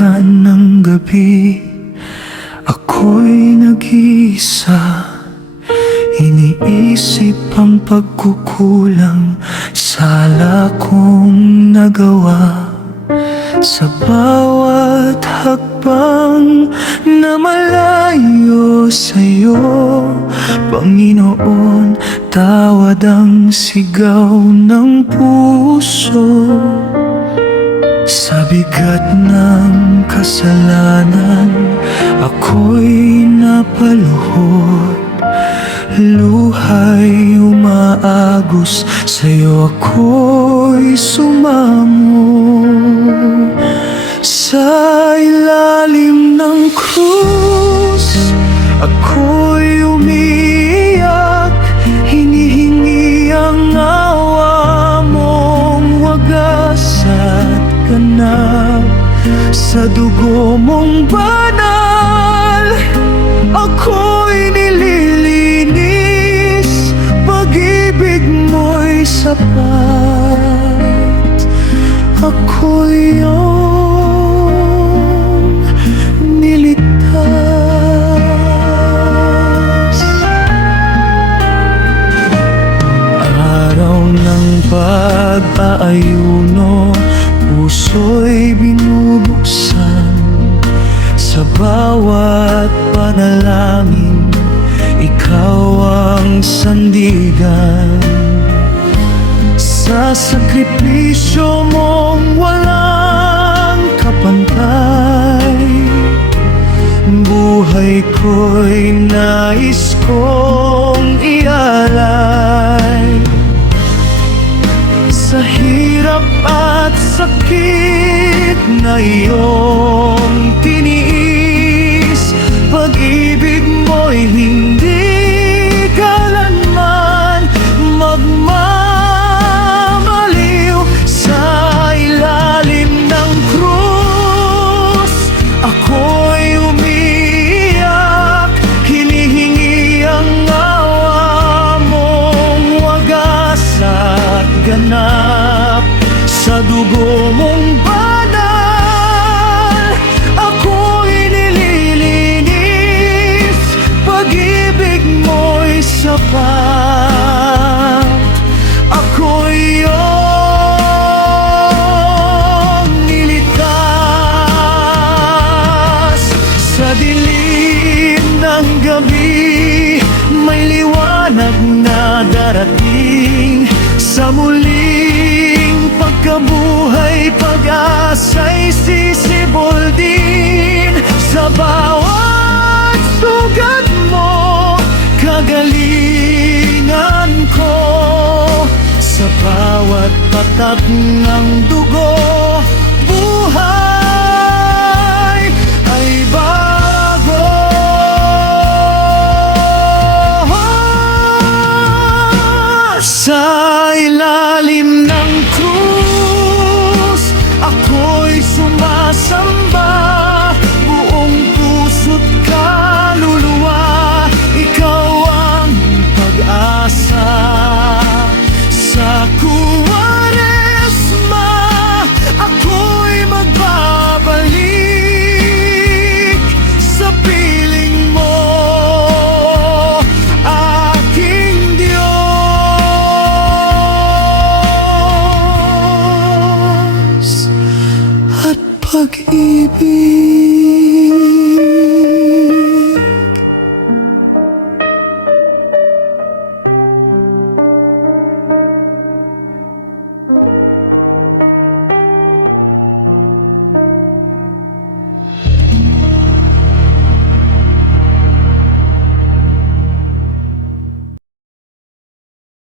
Sikat ng gabi, ako'y nag-iisa. Iniisip ang pagkukulang, sala kong nagawa. Sa bawat hakbang na malayo sa'yo, Panginoon, tawad ang sigaw ng puso. Sa bigat ng kasalanan, ako'y napaluhod. Luha'y umaagos, sa'yo ako'y sumamo. Sa ilalim ng krus, ako'y umiiyak. Hinihingi ang awa mong wagas at ganap. Sa dugo mong banal, ako'y nililinis. Pag-ibig mo'y sapat, ako'y iyong niligtas. Araw ng pag-aayuno, puso'y binubuksan. Sa bawat panalangin, ikaw ang sandigan. Sa sakripisyo mong walang kapantay, buhay ko'y nais kong ialay. Sa hirap at sakit na iyong tiniis, pag-ibig mo'y hindi kailanman magmamaliw. Sa ilalim ng krus, ako'y umiiyak. Hinihingi ang awa mong wagas at ganap. Sa dugo mong banal, ako'y nililinis. Pag-ibig mo'y sapat, ako'y iyong niligtas. Sa dilim ng gabi, may liwanag na darating. Sa muling pagkabuhay, pag-asa'y sisibol din. Sa bawat sugat mo, kagalingan ko. Sa bawat patak ng dugo, buhay ay bago. Sa